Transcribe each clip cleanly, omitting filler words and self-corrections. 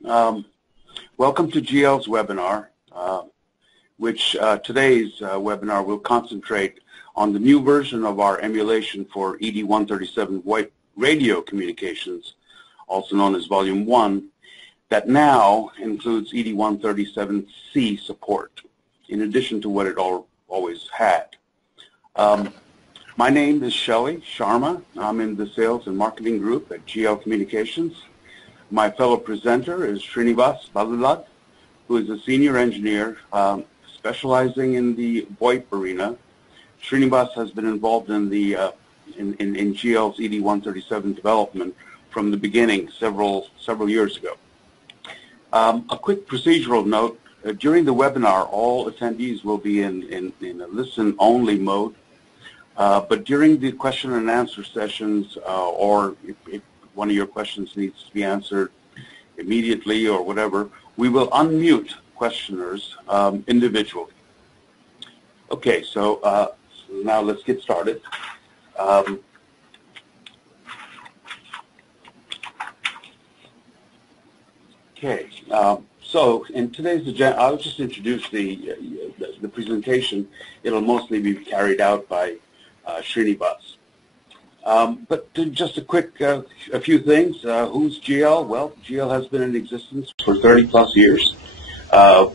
Welcome to GL's webinar, which today's webinar will concentrate on the new version of our emulation for ED137 VoIP radio communications, also known as Volume 1, that now includes ED137C support, in addition to what it always had. My name is Shelley Sharma. I'm in the Sales and Marketing Group at GL Communications. My fellow presenter is Srinivas Balulad, who is a senior engineer specializing in the VoIP arena. Srinivas has been involved in the in GL's ED137 development from the beginning several years ago. A quick procedural note: during the webinar, all attendees will be in a listen-only mode. But during the question and answer sessions, or if one of your questions needs to be answered immediately or whatever, we will unmute questioners individually. Okay, so now let's get started. Okay, so in today's agenda, I'll just introduce the presentation. It'll mostly be carried out by Srinivas. But just a quick, a few things. Who's GL? Well, GL has been in existence for 30+ years. Our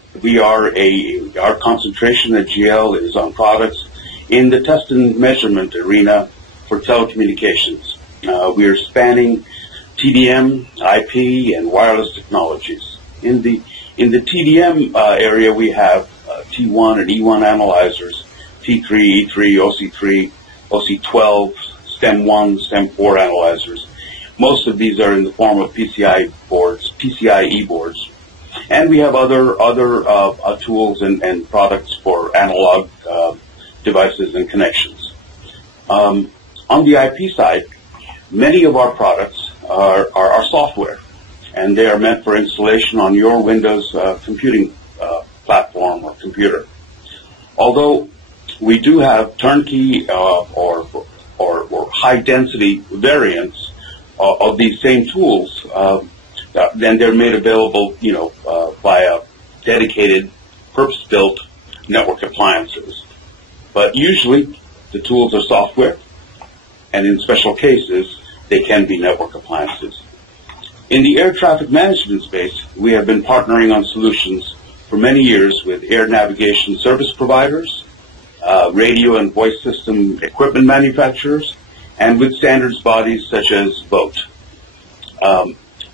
concentration at GL is on products in the test and measurement arena for telecommunications. We are spanning TDM, IP, and wireless technologies. In the TDM area, we have T1 and E1 analyzers, T3, E3, OC3, OC12, STEM1, STEM4 analyzers. Most of these are in the form of PCIe boards. And we have other tools and products for analog devices and connections. On the IP side, many of our products are software, and they are meant for installation on your Windows computing platform or computer. Although we do have turnkey or high-density variants of these same tools, then they're made available, via dedicated, purpose-built network appliances. But usually, the tools are software, and in special cases, they can be network appliances. In the air traffic management space, we have been partnering on solutions for many years with air navigation service providers, radio and voice system equipment manufacturers, and with standards bodies such as VOTE.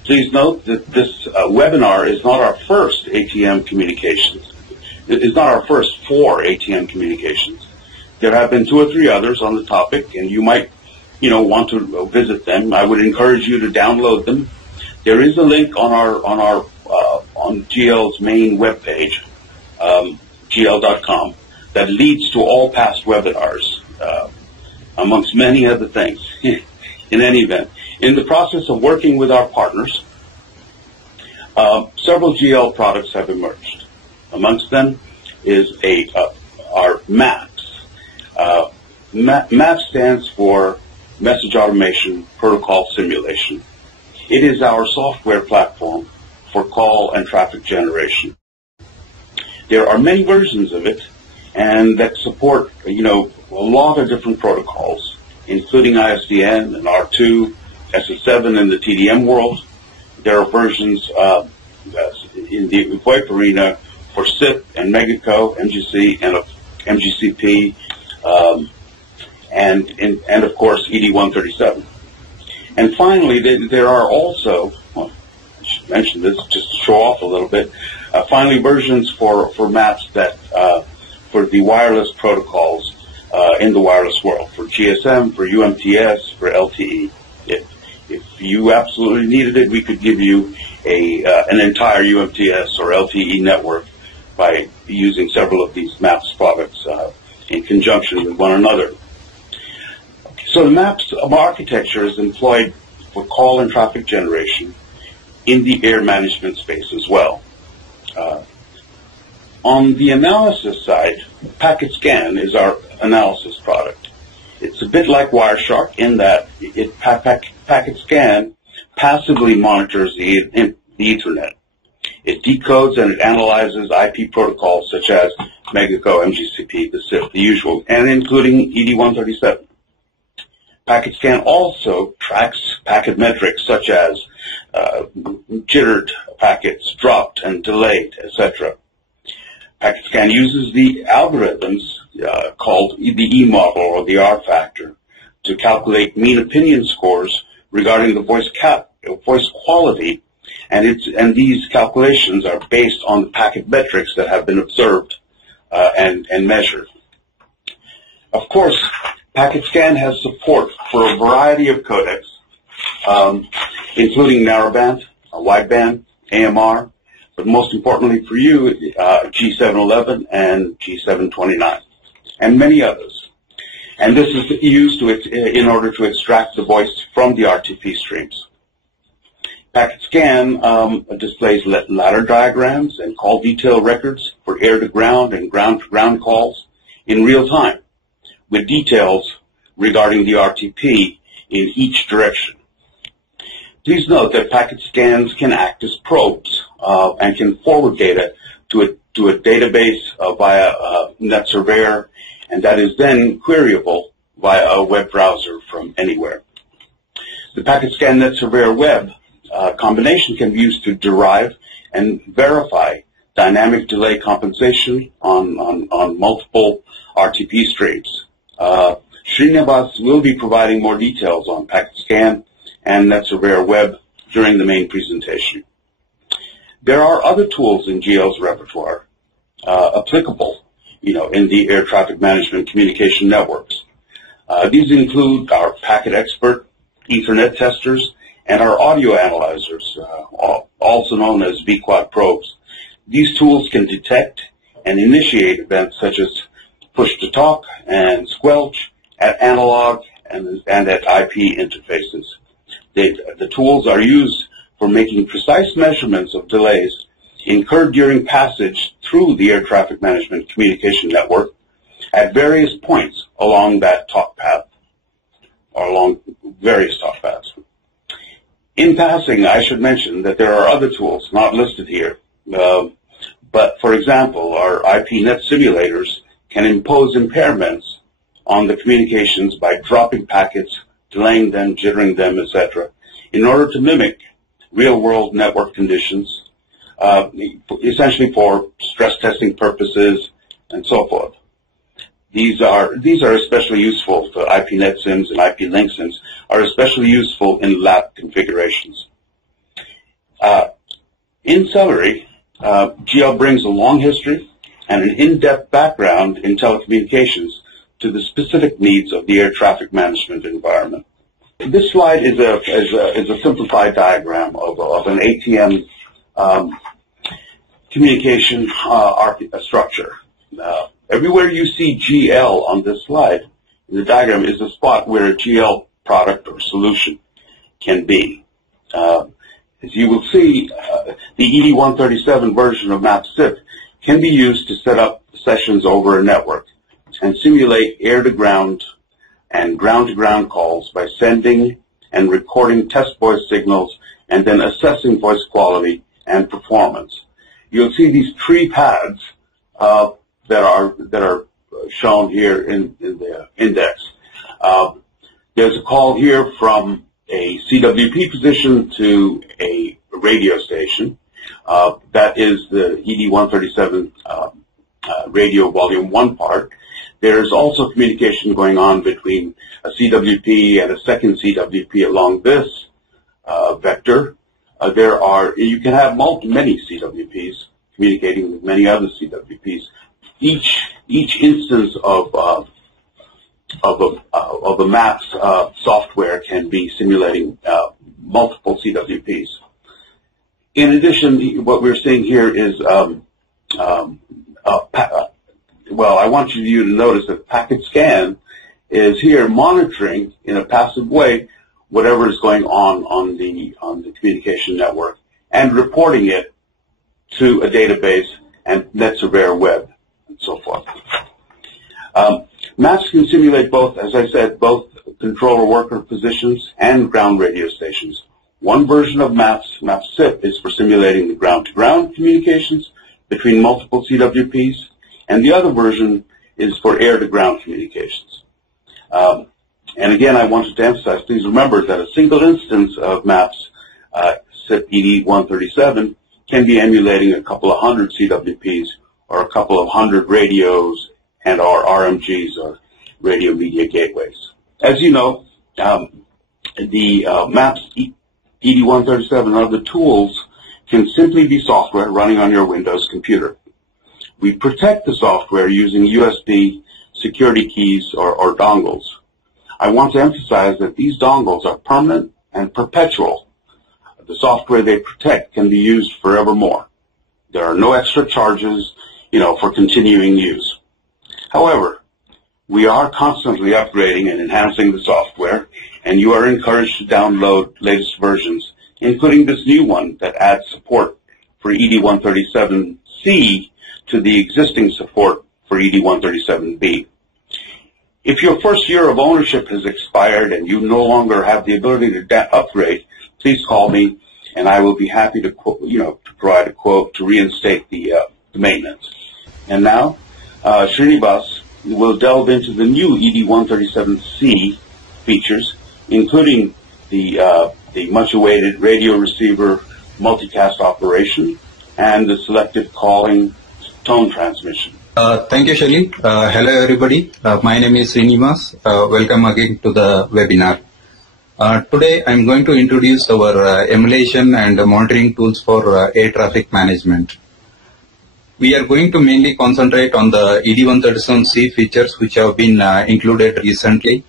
Please note that this webinar is not our first ATM communications. It is not our first for ATM communications. There have been 2 or 3 others on the topic, and you might, want to visit them. I would encourage you to download them. There is a link on GL's main webpage, gl.com, that leads to all past webinars, amongst many other things. In any event, in the process of working with our partners, several GL products have emerged. Amongst them is our MAPS. MAPS stands for Message Automation Protocol Simulation. It is our software platform for call and traffic generation. There are many versions of it, and that support, a lot of different protocols, including ISDN and R2, SS7 in the TDM world. There are versions in the VoIP arena for SIP and Megaco, MGC, and MGCP, and of course ED137. And finally, there are also, I should mention this just to show off a little bit, finally versions for MAPS that for the wireless protocols in the wireless world, for GSM, for UMTS, for LTE. If you absolutely needed it, we could give you an entire UMTS or LTE network by using several of these MAPS products in conjunction with one another. So the MAPS architecture is employed for call and traffic generation in the air management space as well. On the analysis side, Packet Scan is our analysis product. It's a bit like Wireshark in that Packet Scan passively monitors the Ethernet. It decodes and it analyzes IP protocols such as Megaco, MGCP, the SIP, the usual, and including ED137. Packet scan also tracks packet metrics such as jittered packets, dropped and delayed, etc. Packet scan uses the algorithms called the E model or the R factor to calculate mean opinion scores regarding the voice quality, and these calculations are based on the packet metrics that have been observed and measured. Of course, Packet Scan has support for a variety of codecs, including narrowband, wideband, AMR, but most importantly for you, G711 and G729, and many others. And this is used in order to extract the voice from the RTP streams. Packet Scan displays ladder diagrams and call detail records for air-to-ground and ground-to-ground calls in real time, with details regarding the RTP in each direction. Please note that packet scans can act as probes and can forward data to a database via NetSurveyor, and that is then queryable via a web browser from anywhere. The Packet Scan NetSurveyor web combination can be used to derive and verify dynamic delay compensation on multiple RTP streams. Srinivas will be providing more details on Packet Scan and NetSurveyor web during the main presentation. There are other tools in GL's repertoire applicable, in the air traffic management communication networks. These include our Packet Expert, Ethernet testers, and our audio analyzers, also known as VQuad probes. These tools can detect and initiate events such as push-to-talk and squelch at analog and at IP interfaces. The tools are used for making precise measurements of delays incurred during passage through the air traffic management communication network at various points along that talk path, or along various talk paths. In passing, I should mention that there are other tools not listed here, but for example, our IPNet simulators can impose impairments on the communications by dropping packets, delaying them, jittering them, etc., in order to mimic real-world network conditions, essentially for stress testing purposes and so forth. These are especially useful for IPNet sims, and IP link sims are especially useful in lab configurations. In summary, GL brings a long history and an in-depth background in telecommunications to the specific needs of the air traffic management environment. This slide is a simplified diagram of an ATM communication structure. Everywhere you see GL on this slide in the diagram is a spot where a GL product or solution can be. As you will see, the ED137 version of MapSIP can be used to set up sessions over a network and simulate air-to-ground and ground-to-ground calls by sending and recording test voice signals and then assessing voice quality and performance. You'll see these tree paths that are shown here in the index. There's a call here from a CWP position to a radio station. That is the ED137 radio volume 1 part. There's also communication going on between a CWP and a second CWP along this vector. You can have many CWPs communicating with many other CWPs. Each instance of a MAPS software can be simulating multiple CWPs. In addition, what we're seeing here is I want you to notice that Packet Scan is here monitoring in a passive way whatever is going on the communication network and reporting it to a database and NetSurveyor web and so forth. MAPS can simulate both, as I said, both controller worker positions and ground radio stations, One version of MAPS, MAP-SIP, is for simulating the ground-to-ground communications between multiple CWPs, and the other version is for air-to-ground communications. And again, I wanted to emphasize, please remember that a single instance of MAPS SIP ED137 can be emulating a couple of hundred CWPs or a couple of hundred radios and or RMGs, or radio media gateways. As you know, the MAPS ED137 and other tools can simply be software running on your Windows computer. We protect the software using USB security keys or dongles. I want to emphasize that these dongles are permanent and perpetual. The software they protect can be used forevermore. There are no extra charges, for continuing use. However, we are constantly upgrading and enhancing the software, and you are encouraged to download latest versions, including this new one that adds support for ED137C to the existing support for ED137B. If your first year of ownership has expired and you no longer have the ability to upgrade, please call me, and I will be happy to to provide a quote to reinstate the maintenance. And now, Srinivas will delve into the new ED137C features, including the much-awaited radio receiver multicast operation and the selective calling tone transmission. Thank you, Shelly. Hello, everybody. My name is Srinivas. Welcome again to the webinar. Today, I'm going to introduce our emulation and monitoring tools for air traffic management. We are going to mainly concentrate on the ED137C features which have been included recently,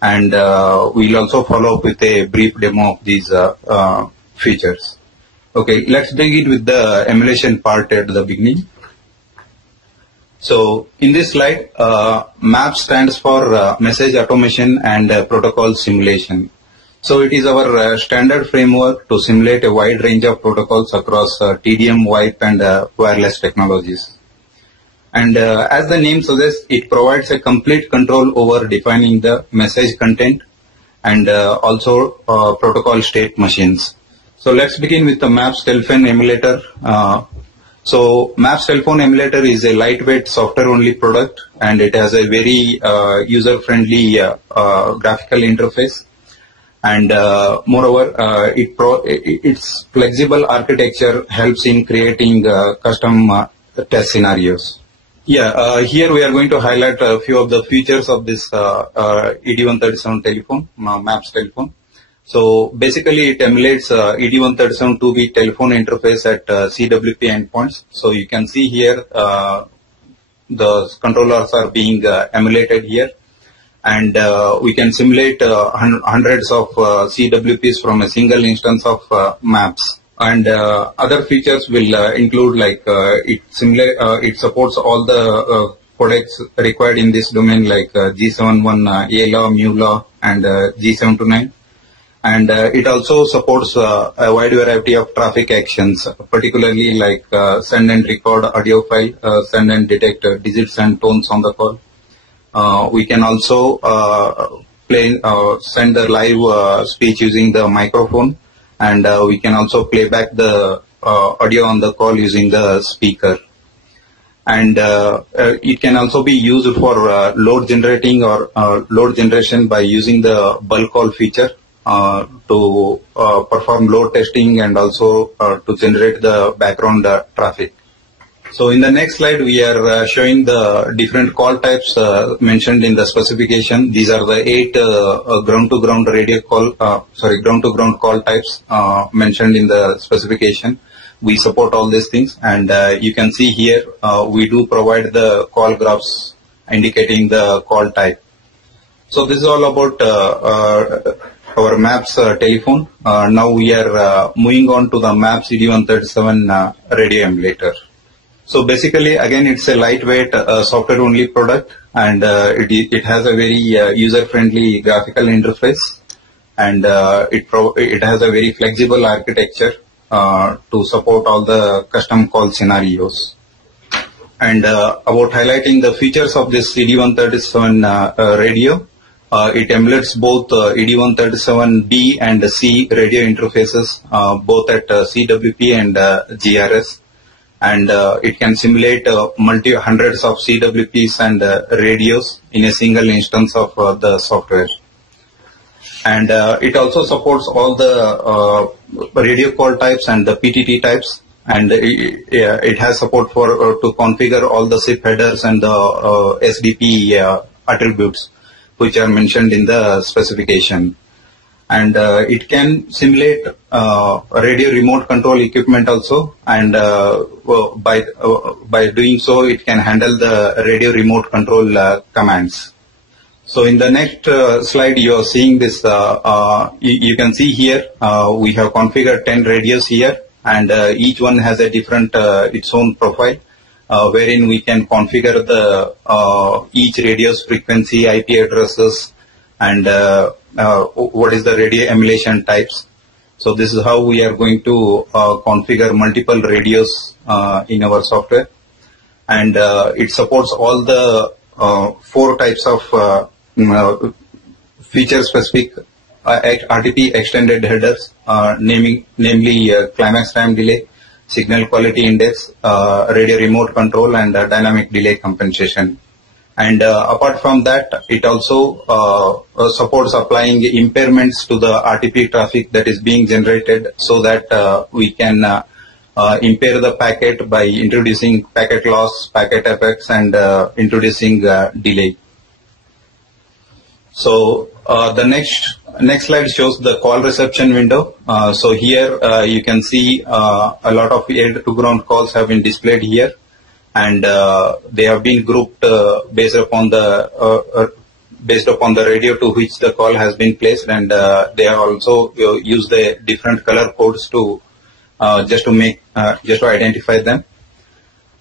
and we'll also follow up with a brief demo of these features. Okay, let's begin with the emulation part at the beginning. So in this slide, MAP stands for Message Automation and Protocol Simulation. So it is our standard framework to simulate a wide range of protocols across TDM, VoIP, and wireless technologies. And as the name suggests, it provides a complete control over defining the message content and also protocol state machines. So let's begin with the MAPS telephone emulator. So MAPS telephone emulator is a lightweight software-only product, and it has a very user-friendly graphical interface. And moreover, its flexible architecture helps in creating custom test scenarios. Here we are going to highlight a few of the features of this ED137 telephone, MAPS telephone. So basically, it emulates ED137 2B telephone interface at CWP endpoints. So you can see here the controllers are being emulated here. And we can simulate hundreds of CWPs from a single instance of MAPS. And other features will include it supports all the codecs required in this domain, like G71, ALAW, MULAW, and G729. And it also supports a wide variety of traffic actions, particularly like send and record audio file, send and detect digits and tones on the call. We can also send the live speech using the microphone, and we can also play back the audio on the call using the speaker. And it can also be used for load generating or load generation by using the bulk call feature to perform load testing and also to generate the background traffic. So in the next slide, we are showing the different call types mentioned in the specification. These are the 8 ground-to-ground radio call, ground-to-ground call types mentioned in the specification. We support all these things, and you can see here we do provide the call graphs indicating the call type. So this is all about our MAPS telephone. Now we are moving on to the MAPS ED137 radio emulator. So basically, again, it's a lightweight software-only product, and it has a very user-friendly graphical interface, and it has a very flexible architecture to support all the custom call scenarios. And about highlighting the features of this ED137 radio, It emulates both ED137B and C radio interfaces, both at CWP and GRS. And it can simulate hundreds of CWPs and radios in a single instance of the software. And it also supports all the radio call types and the PTT types, and it has support for to configure all the SIP headers and the SDP attributes which are mentioned in the specification. And it can simulate radio remote control equipment also, and by doing so it can handle the radio remote control commands. So in the next slide you are seeing this, you can see here we have configured 10 radios here, and each one has a different its own profile, wherein we can configure the each radio's frequency, IP addresses, and what is the radio emulation types. So this is how we are going to configure multiple radios in our software, and it supports all the 4 types of feature-specific RTP extended headers, namely climax time delay, signal quality index, radio remote control, and dynamic delay compensation. And apart from that, it also supports applying impairments to the RTP traffic that is being generated, so that we can impair the packet by introducing packet loss, packet effects, and introducing delay. So the next slide shows the call reception window. So here you can see a lot of air to ground calls have been displayed here, and they have been grouped based upon the radio to which the call has been placed, and they have also used the different color codes to just to identify them.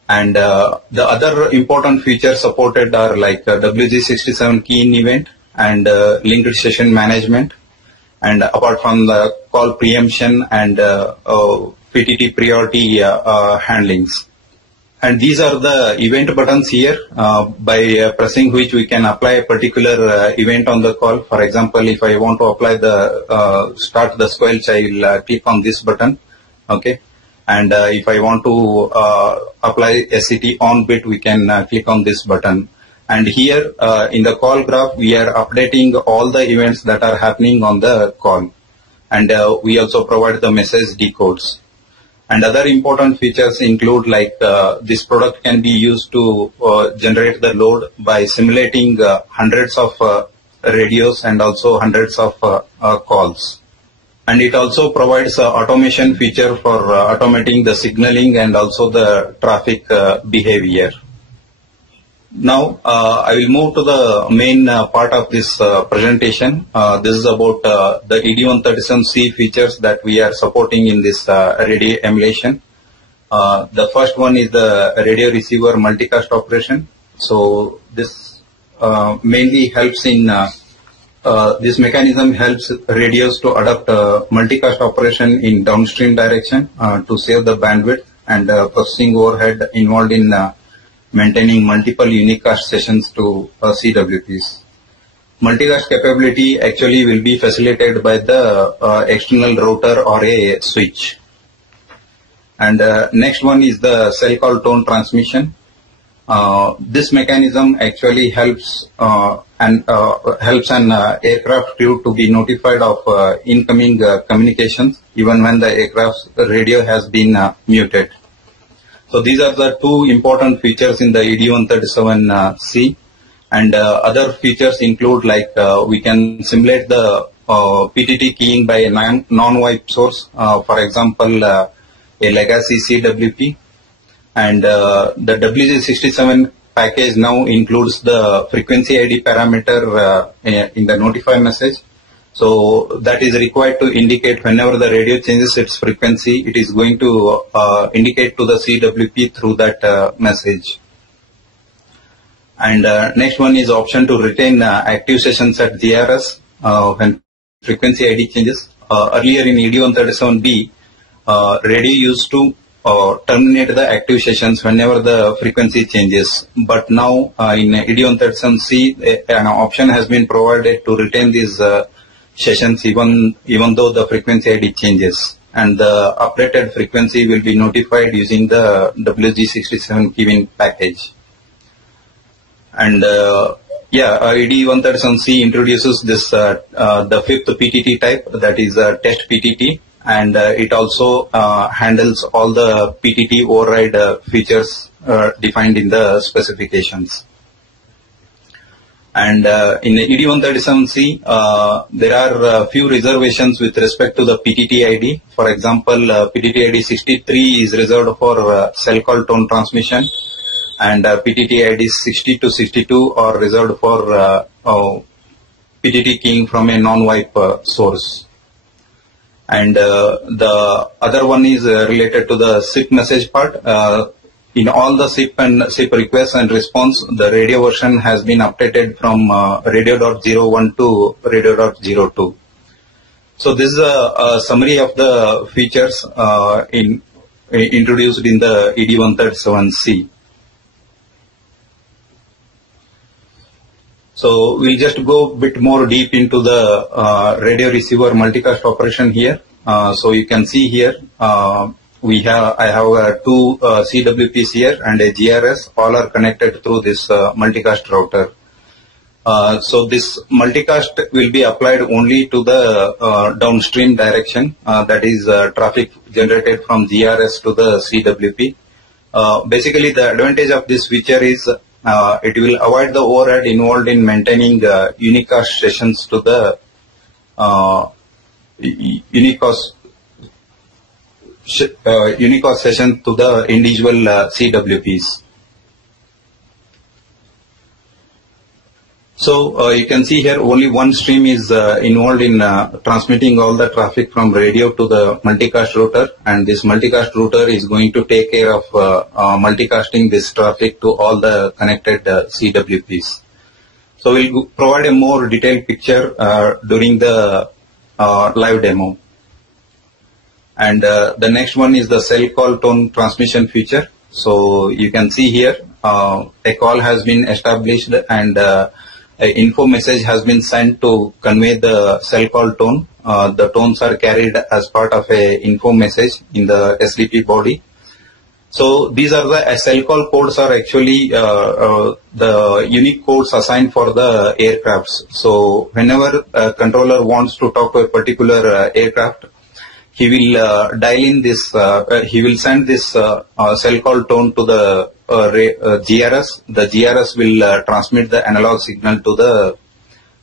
And the other important features supported are like WG67 key in event and linked session management, and apart from the call preemption and PTT priority handlings. And these are the event buttons here, by pressing which we can apply a particular event on the call. For example, if I want to apply the start the squelch, I will click on this button. Okay. And if I want to apply SCT on bit, we can click on this button. And here in the call graph, we are updating all the events that are happening on the call. And we also provide the message decodes. And other important features include like this product can be used to generate the load by simulating hundreds of radios and also hundreds of calls. And it also provides automation feature for automating the signaling and also the traffic behavior. Now, I will move to the main part of this presentation. This is about the ED137C features that we are supporting in this radio emulation. The first one is the radio receiver multicast operation. So this mainly helps in this mechanism helps radios to adopt multicast operation in downstream direction to save the bandwidth and processing overhead involved in maintaining multiple unicast sessions to CWPs. Multicast capability actually will be facilitated by the external router or a switch. And next one is the cell call tone transmission. This mechanism actually helps an aircraft crew to be notified of incoming communications even when the aircraft's radio has been muted. So these are the two important features in the ED137C, and other features include like we can simulate the PTT keying by a non-VoIP source, for example a legacy CWP, and the WG67 package now includes the frequency ID parameter in the notify message. So that is required to indicate whenever the radio changes its frequency, it is going to indicate to the CWP through that message. And next one is option to retain active sessions at GRS when frequency ID changes. Earlier in ED137B, radio used to terminate the active sessions whenever the frequency changes. But now in ED137C, an option has been provided to retain these sessions even though the frequency ID changes, and the updated frequency will be notified using the WG67 keyWin package. And ED137C introduces this the fifth PTT type, that is test PTT, and it also handles all the PTT override features defined in the specifications. And in the ED137C, there are a few reservations with respect to the PTT ID. For example, PTT ID 63 is reserved for cell call tone transmission, and PTT ID 60 to 62 are reserved for PTT keying from a non-VoIP source. And the other one is related to the SIP message part. In all the SIP and SIP requests and response, the radio version has been updated from radio.01 to radio.02. So this is a summary of the features introduced in the ED137C. So we'll just go a bit more deep into the radio receiver multicast operation here. So you can see here, I have two CWPs here and a GRS. All are connected through this multicast router. So this multicast will be applied only to the downstream direction, that is traffic generated from GRS to the CWP. Basically, the advantage of this feature is it will avoid the overhead involved in maintaining unicast sessions to the unicast session to the individual CWPs. So you can see here only one stream is involved in transmitting all the traffic from radio to the multicast router, and this multicast router is going to take care of multicasting this traffic to all the connected CWPs. So we'll provide a more detailed picture during the live demo. And the next one is the cell call tone transmission feature. So you can see here a call has been established and an info message has been sent to convey the cell call tone. The tones are carried as part of a info message in the SDP body. So these are the cell call codes are actually the unique codes assigned for the aircrafts. So whenever a controller wants to talk to a particular aircraft, he will dial in this, he will send this cell call tone to the GRS. The GRS will transmit the analog signal to the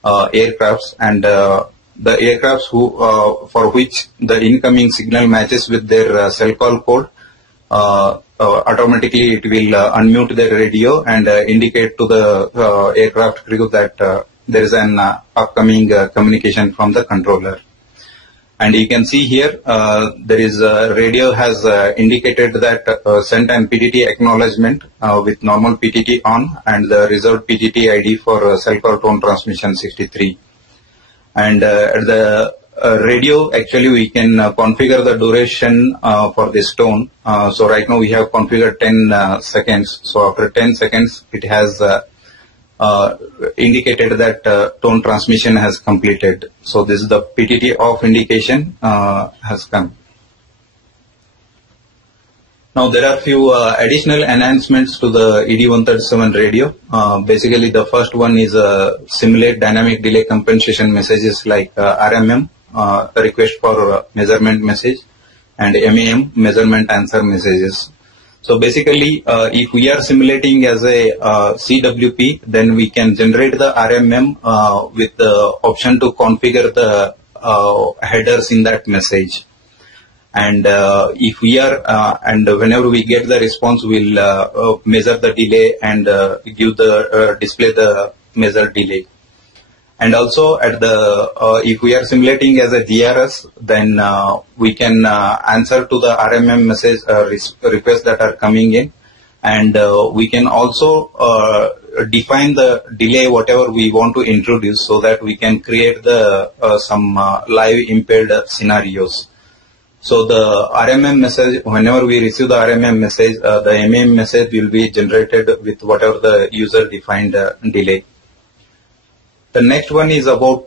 aircrafts, and the aircrafts for which the incoming signal matches with their cell call code, automatically it will unmute their radio and indicate to the aircraft crew that there is an upcoming communication from the controller. And you can see here, there is radio has indicated that sent an PTT acknowledgement with normal PTT on and the reserved PTT ID for cell call tone transmission 63. And at the radio, actually we can configure the duration for this tone. So right now we have configured 10 seconds. So after 10 seconds, it has indicated that tone transmission has completed. So this is the PTT off indication has come. Now there are few additional enhancements to the ED137 radio. Basically the first one is simulate dynamic delay compensation messages like RMM, request for measurement message, and MAM, measurement answer messages. So basically, if we are simulating as a CWP, then we can generate the RMM with the option to configure the headers in that message. And if we are, and whenever we get the response, we'll measure the delay and give the display the measured delay. And also at the if we are simulating as a GRS, then we can answer to the RMM message requests that are coming in, and we can also define the delay whatever we want to introduce, so that we can create the some live impaired scenarios. So the RMM message, whenever we receive the RMM message, the MAM message will be generated with whatever the user defined delay. The next one is about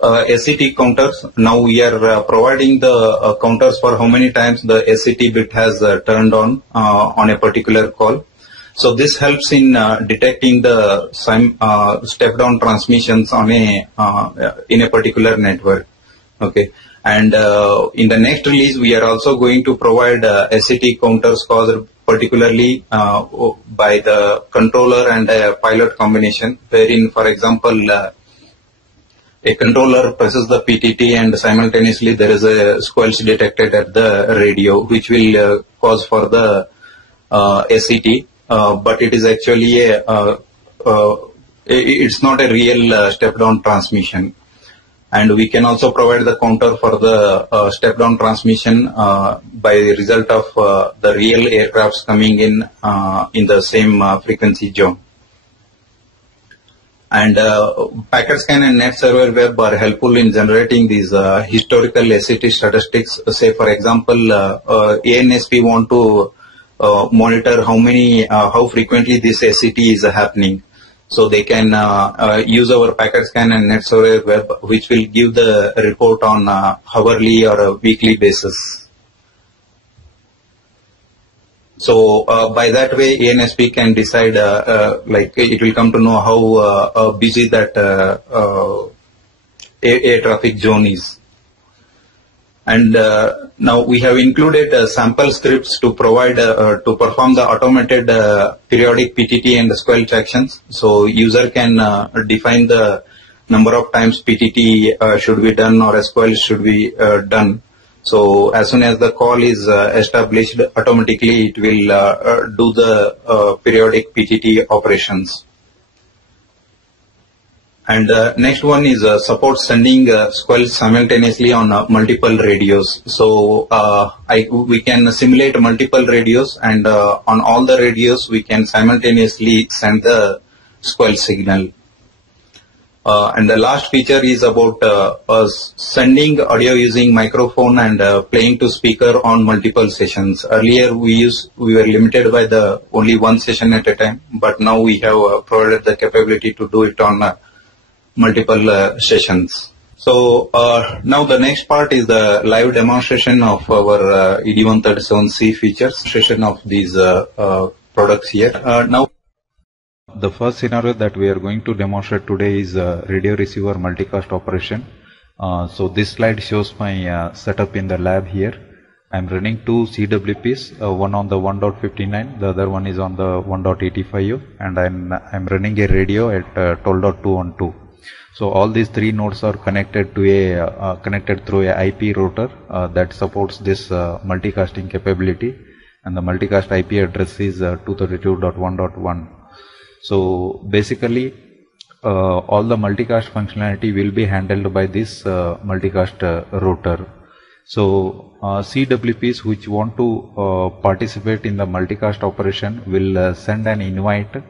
SCT counters. Now we are providing the counters for how many times the SCT bit has turned on a particular call. So this helps in detecting the step-down transmissions on in a particular network. Okay, and in the next release we are also going to provide SCT counters caused particularly by the controller and a pilot combination, wherein, for example, a controller presses the PTT and simultaneously there is a squelch detected at the radio, which will cause for the SCT, but it is actually it's not a real step-down transmission. And we can also provide the counter for the step-down transmission by the result of the real aircrafts coming in the same frequency zone. And packet scan and net server web are helpful in generating these historical SCT statistics. Say, for example, ANSP want to monitor how frequently this SCT is happening. So they can use our packet scan and net server web, which will give the report on hourly or a weekly basis. So by that way, ANSP can decide, like it will come to know how busy that air traffic zone is. And now we have included sample scripts to provide to perform the automated periodic PTT and squelch actions. So user can define the number of times PTT should be done or a squelch should be done. So as soon as the call is established, automatically it will do the periodic PTT operations. And next one is support sending squelch simultaneously on multiple radios. So we can simulate multiple radios, and on all the radios we can simultaneously send the squelch signal. And the last feature is about sending audio using microphone and playing to speaker on multiple sessions. Earlier we were limited by the only one session at a time, but now we have provided the capability to do it on multiple sessions. So now the next part is the live demonstration of our ED137C features, demonstration of these products here. Now the first scenario that we are going to demonstrate today is radio receiver multicast operation. So this slide shows my setup in the lab here. I'm running two CWPs, one on the 1.59, the other one is on the 1.85, and I'm running a radio at 12.2 on 2. So all these three nodes are connected to connected through a IP router that supports this multicasting capability, and the multicast IP address is 232.1.1. So basically, all the multicast functionality will be handled by this multicast router. So CWPs which want to participate in the multicast operation will send an invite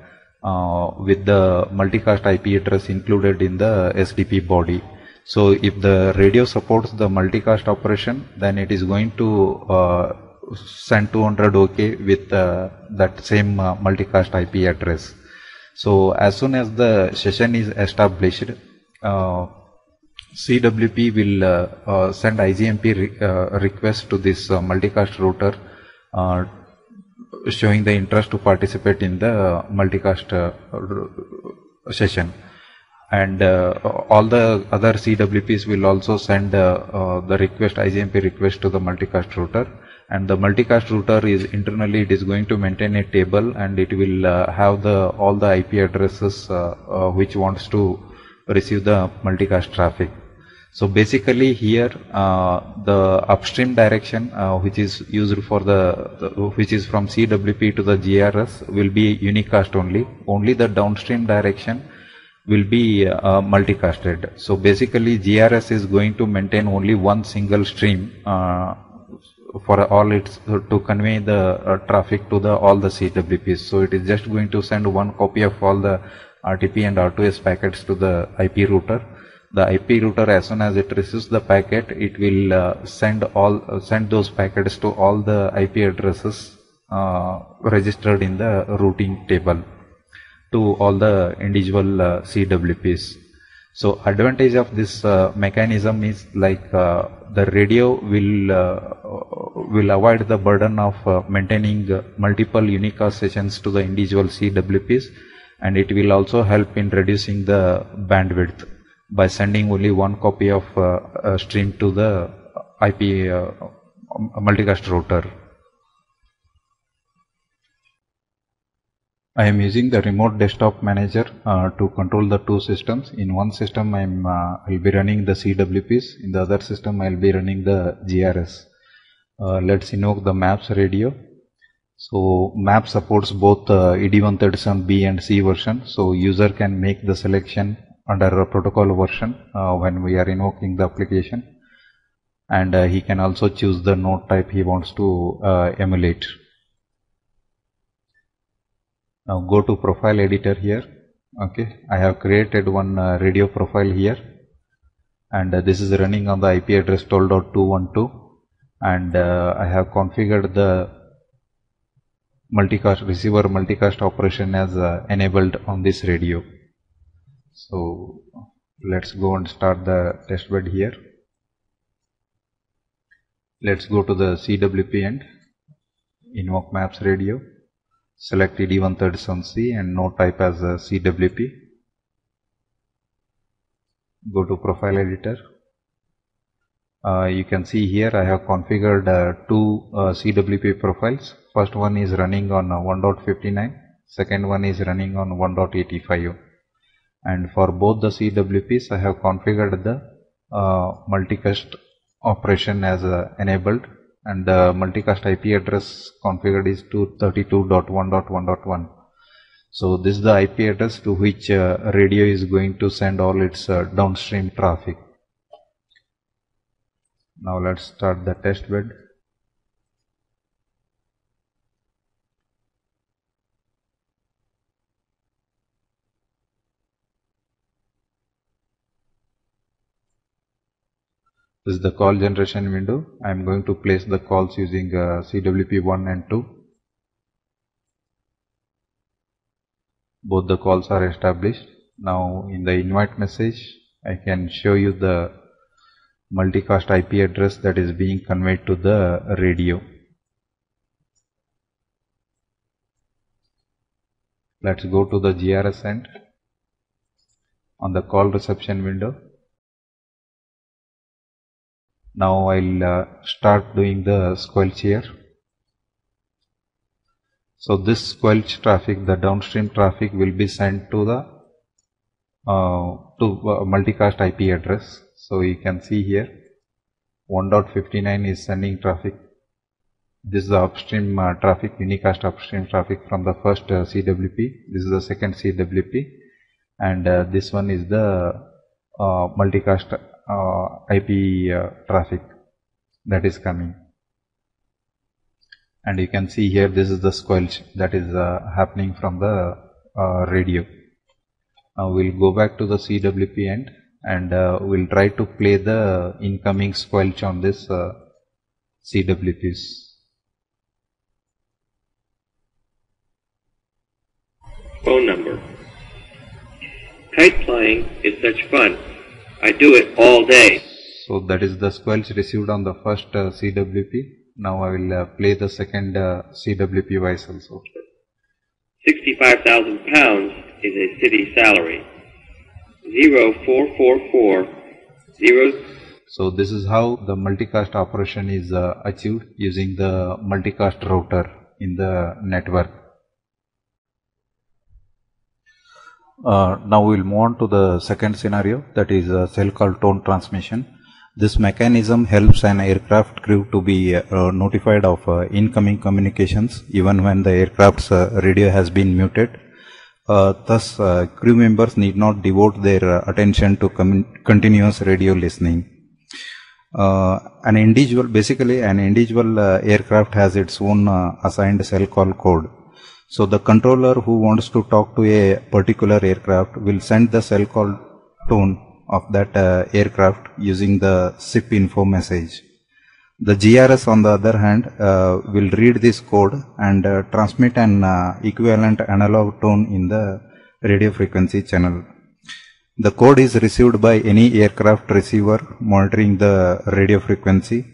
with the multicast IP address included in the SDP body. So if the radio supports the multicast operation, then it is going to send 200 OK with that same multicast IP address. So as soon as the session is established, CWP will send IGMP request to this multicast router showing the interest to participate in the multicast session, and all the other CWPs will also send the request, IGMP request, to the multicast router, and the multicast router is internally, it is going to maintain a table, and it will have all the IP addresses which wants to receive the multicast traffic. So basically here the upstream direction which is used for which is from CWP to the GRS will be unicast only. Only the downstream direction will be multicasted. So basically GRS is going to maintain only one single stream for all its to convey the traffic to all the CWPs. So it is just going to send one copy of all the RTP and R2S packets to the IP router. the IP router, as soon as it receives the packet, it will send those packets to all the IP addresses registered in the routing table to all the individual CWPs. So advantage of this mechanism is like the radio will avoid the burden of maintaining multiple unicast sessions to the individual CWPs, and it will also help in reducing the bandwidth by sending only one copy of stream to the IP multicast router. I am using the remote desktop manager to control the two systems. In one system I'll be running the CWPs, in the other system I'll be running the GRS. Let's invoke the maps radio. So map supports both ED137B and C version, so user can make the selection under a protocol version when we are invoking the application, and he can also choose the node type he wants to emulate. Now go to profile editor here. Okay, I have created one radio profile here, and this is running on the IP address 12.212, and I have configured the receiver multicast operation as enabled on this radio. So let's go and start the testbed here. Let's go to the CWP end, invoke maps radio, select ED137C and node type as CWP. Go to profile editor. You can see here I have configured two CWP profiles. First one is running on 1.59, second one is running on 1.85. And for both the CWPs I have configured the multicast operation as enabled, and the multicast IP address configured is 232.1.1.1. So this is the IP address to which radio is going to send all its downstream traffic. Now let's start the test bed. This is the call generation window. I am going to place the calls using CWP 1 and 2. Both the calls are established. Now in the invite message I can show you the multicast IP address that is being conveyed to the radio. Let's go to the GRS end. On the call reception window, now I'll start doing the squelch here. So this squelch traffic, the downstream traffic, will be sent to the multicast IP address. So you can see here 1.59 is sending traffic. This is the upstream traffic, unicast upstream traffic from the first CWP. This is the second CWP, and this one is the multicast IP traffic that is coming. And you can see here this is the squelch that is happening from the radio. Now we'll go back to the CWP end, and we'll try to play the incoming squelch on this CWPs. Phone number. Kite flying is such fun. I do it all day. So that is the squelch received on the first CWP. Now I will play the second CWP voice also. 65,000 pounds is a city salary. 0444 So this is how the multicast operation is achieved using the multicast router in the network. Now we will move on to the second scenario, that is cell call tone transmission. This mechanism helps an aircraft crew to be notified of incoming communications even when the aircraft's radio has been muted. Thus, crew members need not devote their attention to continuous radio listening. An individual aircraft has its own assigned cell call code. So the controller who wants to talk to a particular aircraft will send the cell call tone of that aircraft using the SIP info message. The GRS on the other hand will read this code and transmit an equivalent analog tone in the radio frequency channel. The code is received by any aircraft receiver monitoring the radio frequency,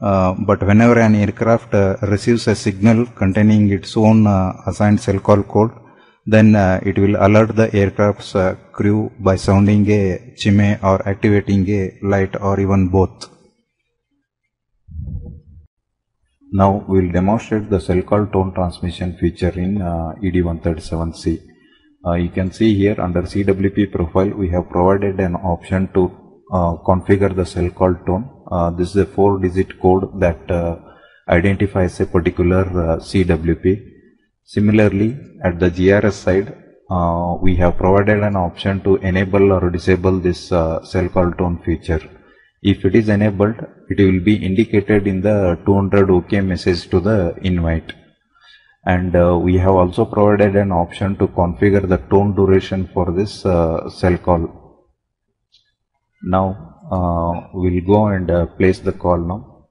but whenever an aircraft receives a signal containing its own assigned cell call code, then it will alert the aircraft's crew by sounding a chime or activating a light or even both. Now we will demonstrate the cell call tone transmission feature in ED137C. You can see here under CWP profile we have provided an option to configure the cell call tone. This is a 4-digit code that identifies a particular CWP. Similarly, at the GRS side, we have provided an option to enable or disable this cell call tone feature. If it is enabled, it will be indicated in the 200 OK message to the invite. And we have also provided an option to configure the tone duration for this cell call. Now we'll go and place the call now.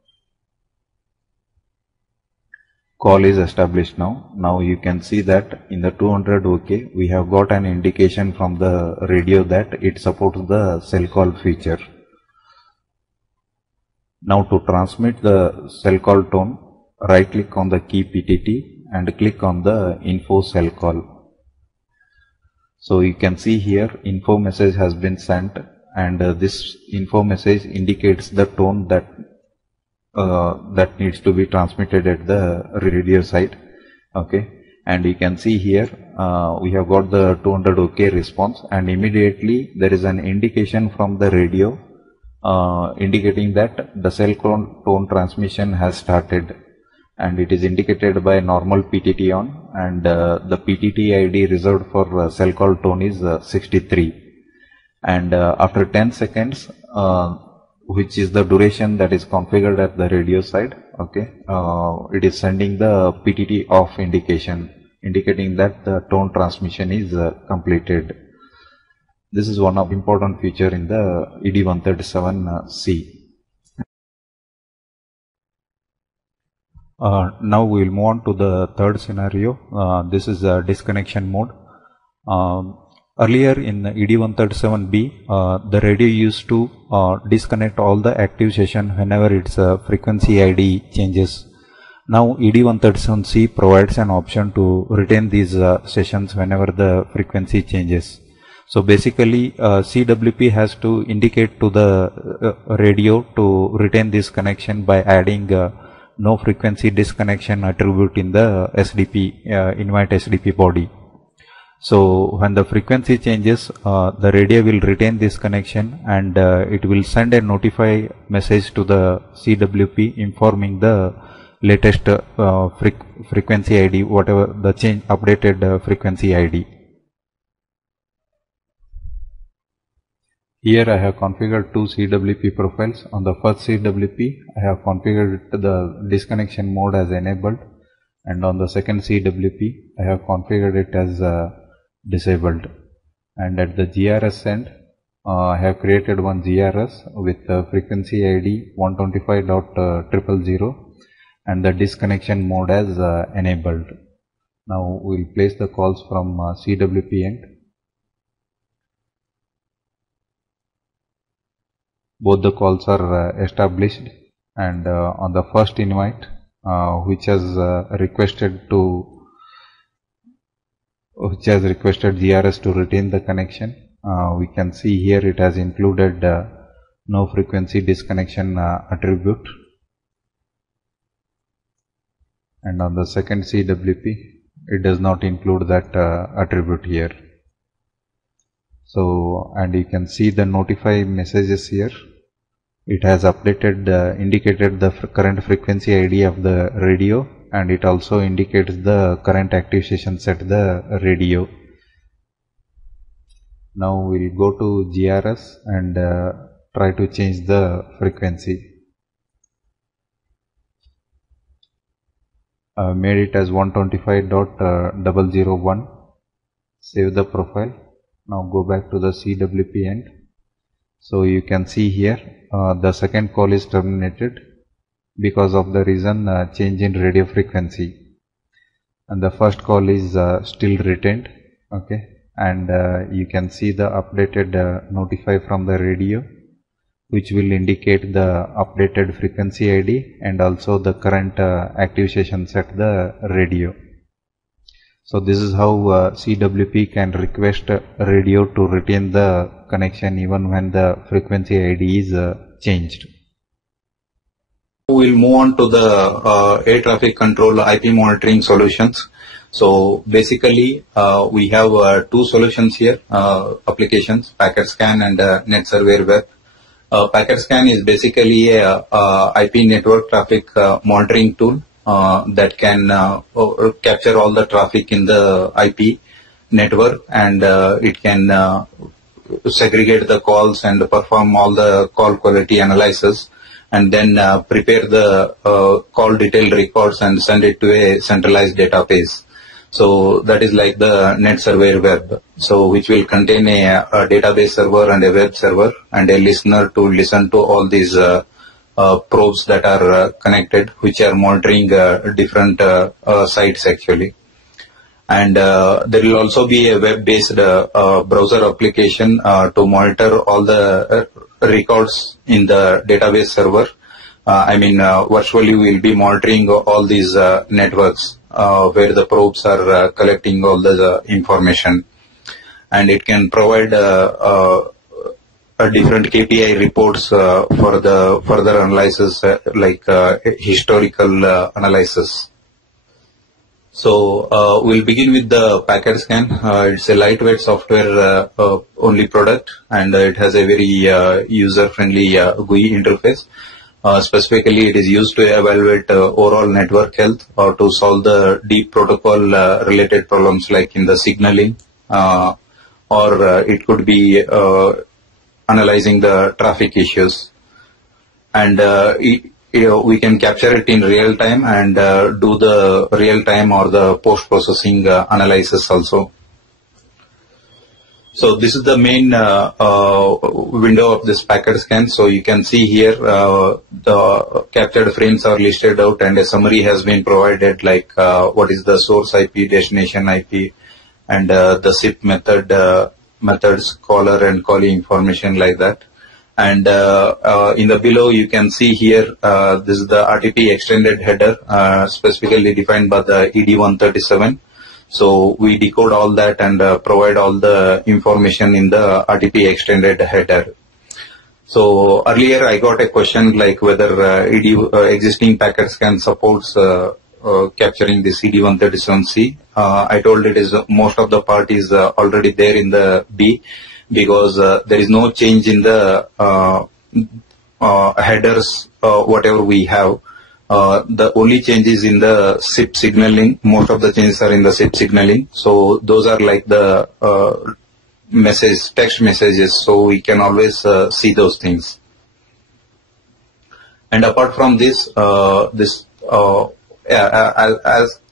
Call is established now. Now you can see that in the 200 OK we have got an indication from the radio that it supports the cell call feature. Now to transmit the cell call tone, right click on the key PTT and click on the info cell call. So you can see here info message has been sent, and this info message indicates the tone that needs to be transmitted at the radio side. Okay, and you can see here we have got the 200 OK response, and immediately there is an indication from the radio indicating that the cell tone transmission has started, and it is indicated by normal PTT on, and the PTT ID reserved for cell call tone is 63, and after 10 seconds, which is the duration that is configured at the radio side, okay, it is sending the PTT off indication, indicating that the tone transmission is completed. This is one of important feature in the ED137C. Now we will move on to the third scenario. This is disconnection mode. Earlier in ED137B, the radio used to disconnect all the active session whenever its frequency ID changes. Now ED137C provides an option to retain these sessions whenever the frequency changes. So basically CWP has to indicate to the radio to retain this connection by adding no frequency disconnection attribute in the SDP, invite SDP body. So when the frequency changes, the radio will retain this connection, and it will send a notify message to the CWP informing the latest frequency ID, whatever the change updated frequency ID. Here I have configured two CWP profiles. On the first CWP, I have configured the disconnection mode as enabled, and on the second CWP, I have configured it as disabled. And at the GRS end, I have created one GRS with frequency ID 125.000 and the disconnection mode as enabled. Now we will place the calls from CWP end. Both the calls are established, and on the first invite, which has requested GRS to retain the connection, we can see here it has included no frequency disconnection attribute, and on the second CWP it does not include that attribute here. So, and you can see the notify messages here. It has updated, indicated the current frequency ID of the radio, and it also indicates the current active sessions at the radio. Now we'll go to GRS and try to change the frequency. Made it as 125.001. Save the profile. Now go back to the CWP end So you can see here the second call is terminated because of the reason change in radio frequency, and the first call is still retained. Okay, and you can see the updated notify from the radio, which will indicate the updated frequency ID and also the current active sessions at the radio. So this is how CWP can request radio to retain the connection even when the frequency ID is changed. We'll move on to the air traffic control IP monitoring solutions. So basically, we have two solutions here, applications, Packet Scan and Net Surveyor Web. Packet Scan is basically a IP network traffic monitoring tool that can capture all the traffic in the IP network, and it can segregate the calls and perform all the call quality analysis, and then prepare the call detailed records and send it to a centralized database. So that is like the Net Surveyor Web, so which will contain a database server and a web server and a listener to listen to all these probes that are connected, which are monitoring different sites actually. And there will also be a web-based browser application to monitor all the records in the database server. Virtually we'll be monitoring all these networks where the probes are collecting all the information, and it can provide different KPI reports for the further analysis, like historical analysis. So we'll begin with the Packet Scan. It's a lightweight software only product, and it has a very user-friendly GUI interface. Specifically, it is used to evaluate overall network health or to solve the deep protocol related problems like in the signaling, or it could be analyzing the traffic issues. And we can capture it in real time and do the real time or the post-processing analysis also. So this is the main window of this Packet Scan. So you can see here the captured frames are listed out, and a summary has been provided, like what is the source IP, destination IP, and the SIP methods, caller and callee information like that. And in the below you can see here this is the RTP extended header specifically defined by the ED137. So we decode all that and provide all the information in the RTP extended header. So earlier I got a question like whether existing Packet Scan supports capturing this ED137C. I told it is most of the part is already there in the B, because there is no change in the headers whatever we have. The only changes in the SIP signaling. Most of the changes are in the SIP signaling. So those are like the text messages. So we can always see those things. And apart from this,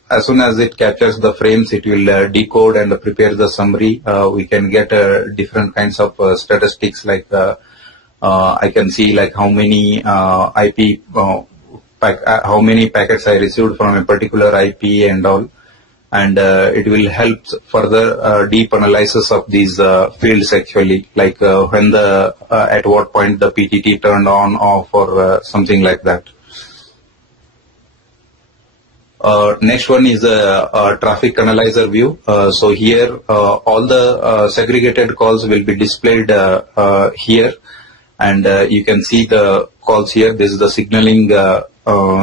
as soon as it captures the frames, it will decode and prepare the summary. We can get different kinds of statistics, like I can see like how many IP. How many packets I received from a particular IP and all, and it will help further deep analysis of these fields actually, like when the at what point the PTT turned on, off, or something like that. Next one is the traffic analyzer view. So here all the segregated calls will be displayed here, and you can see the calls here. This is the signaling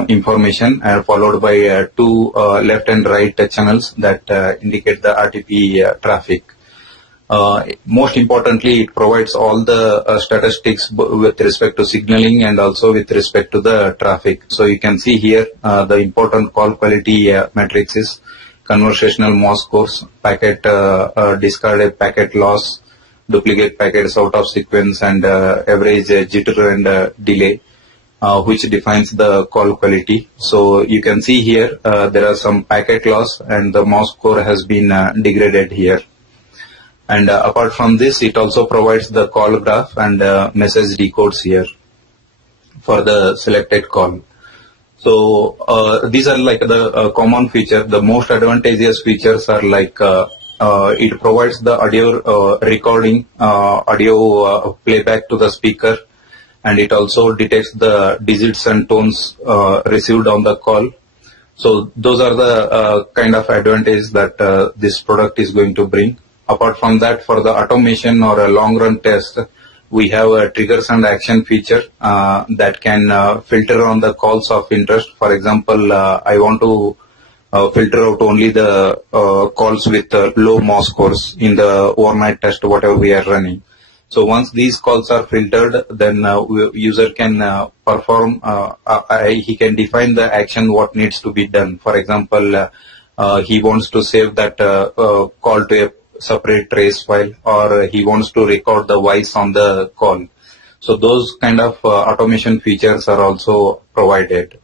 information, followed by two left and right channels that indicate the RTP traffic. Most importantly, it provides all the statistics with respect to signaling and also with respect to the traffic. So you can see here the important call quality metrics is conversational MOS scores, packet discarded packet loss, duplicate packets out of sequence, and average jitter and delay, which defines the call quality. So you can see here there are some packet loss and the MOS score has been degraded here. And apart from this, it also provides the call graph and message decodes here for the selected call. So these are like the common feature. The most advantageous features are like it provides the audio recording, audio playback to the speaker, and it also detects the digits and tones received on the call. So those are the kind of advantages that this product is going to bring. Apart from that, for the automation or a long-run test, we have a triggers and action feature that can filter on the calls of interest. For example, I want to filter out only the calls with low MOS scores in the overnight test, whatever we are running. So once these calls are filtered, then user can perform, he can define the action what needs to be done. For example, he wants to save that call to a separate trace file, or he wants to record the voice on the call. So those kind of automation features are also provided.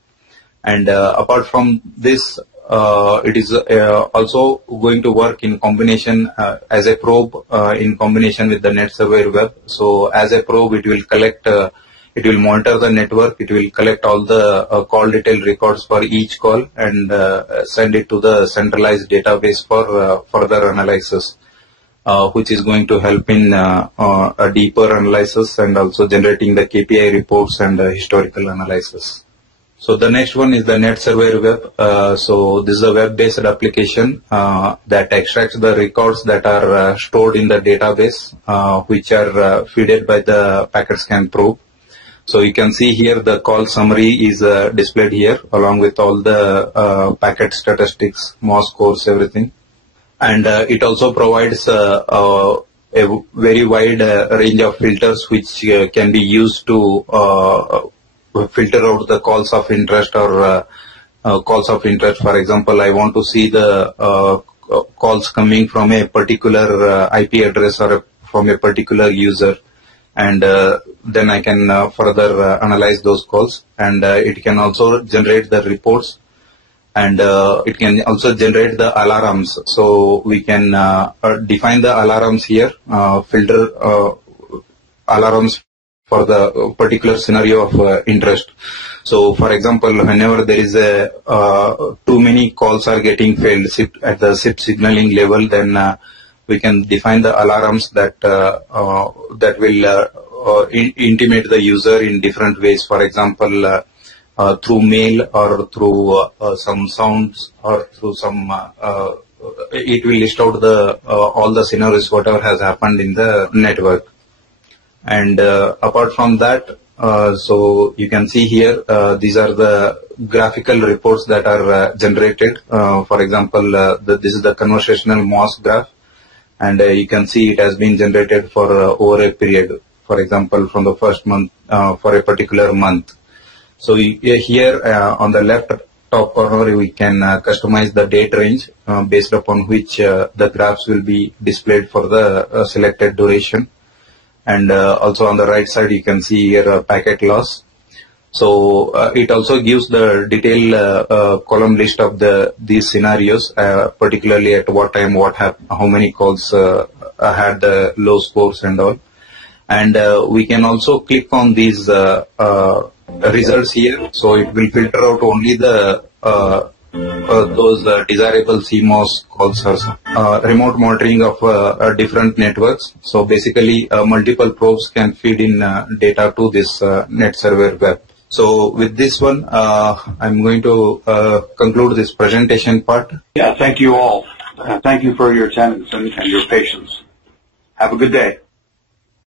And apart from this, it is also going to work in combination as a probe in combination with the net server web. So as a probe, it will collect, it will monitor the network, it will collect all the call detail records for each call and send it to the centralized database for further analysis, which is going to help in a deeper analysis and also generating the KPI reports and historical analysis. So the next one is the net server web. So this is a web-based application that extracts the records that are stored in the database, which are fed by the packet scan probe. So you can see here the call summary is displayed here along with all the packet statistics, MOS scores, everything. And it also provides a very wide range of filters which can be used to filter out the calls of interest or calls of interest. For example, I want to see the calls coming from a particular IP address or from a particular user, and then I can further analyze those calls, and it can also generate the reports, and it can also generate the alarms. So we can define the alarms here, filter alarms for the particular scenario of interest. So for example, whenever there is a too many calls are getting failed at the SIP signaling level, then we can define the alarms that that will intimate the user in different ways. For example, through mail or through some sounds or through some it will list out the all the scenarios whatever has happened in the network. And apart from that, so you can see here, these are the graphical reports that are generated. For example, this is the conversational MOS graph, and you can see it has been generated for over a period. For example, from the first month for a particular month. So here on the left top corner, we can customize the date range based upon which the graphs will be displayed for the selected duration. And also on the right side, you can see here packet loss. So it also gives the detailed column list of these scenarios, particularly at what time, how many calls had the low scores and all. And we can also click on these results here. So it will filter out only the those desirable CMOS calls or remote monitoring of different networks. So basically, multiple probes can feed in data to this net server web. So with this one, I'm going to conclude this presentation part. Yeah, thank you all. Thank you for your attendance and your patience. Have a good day.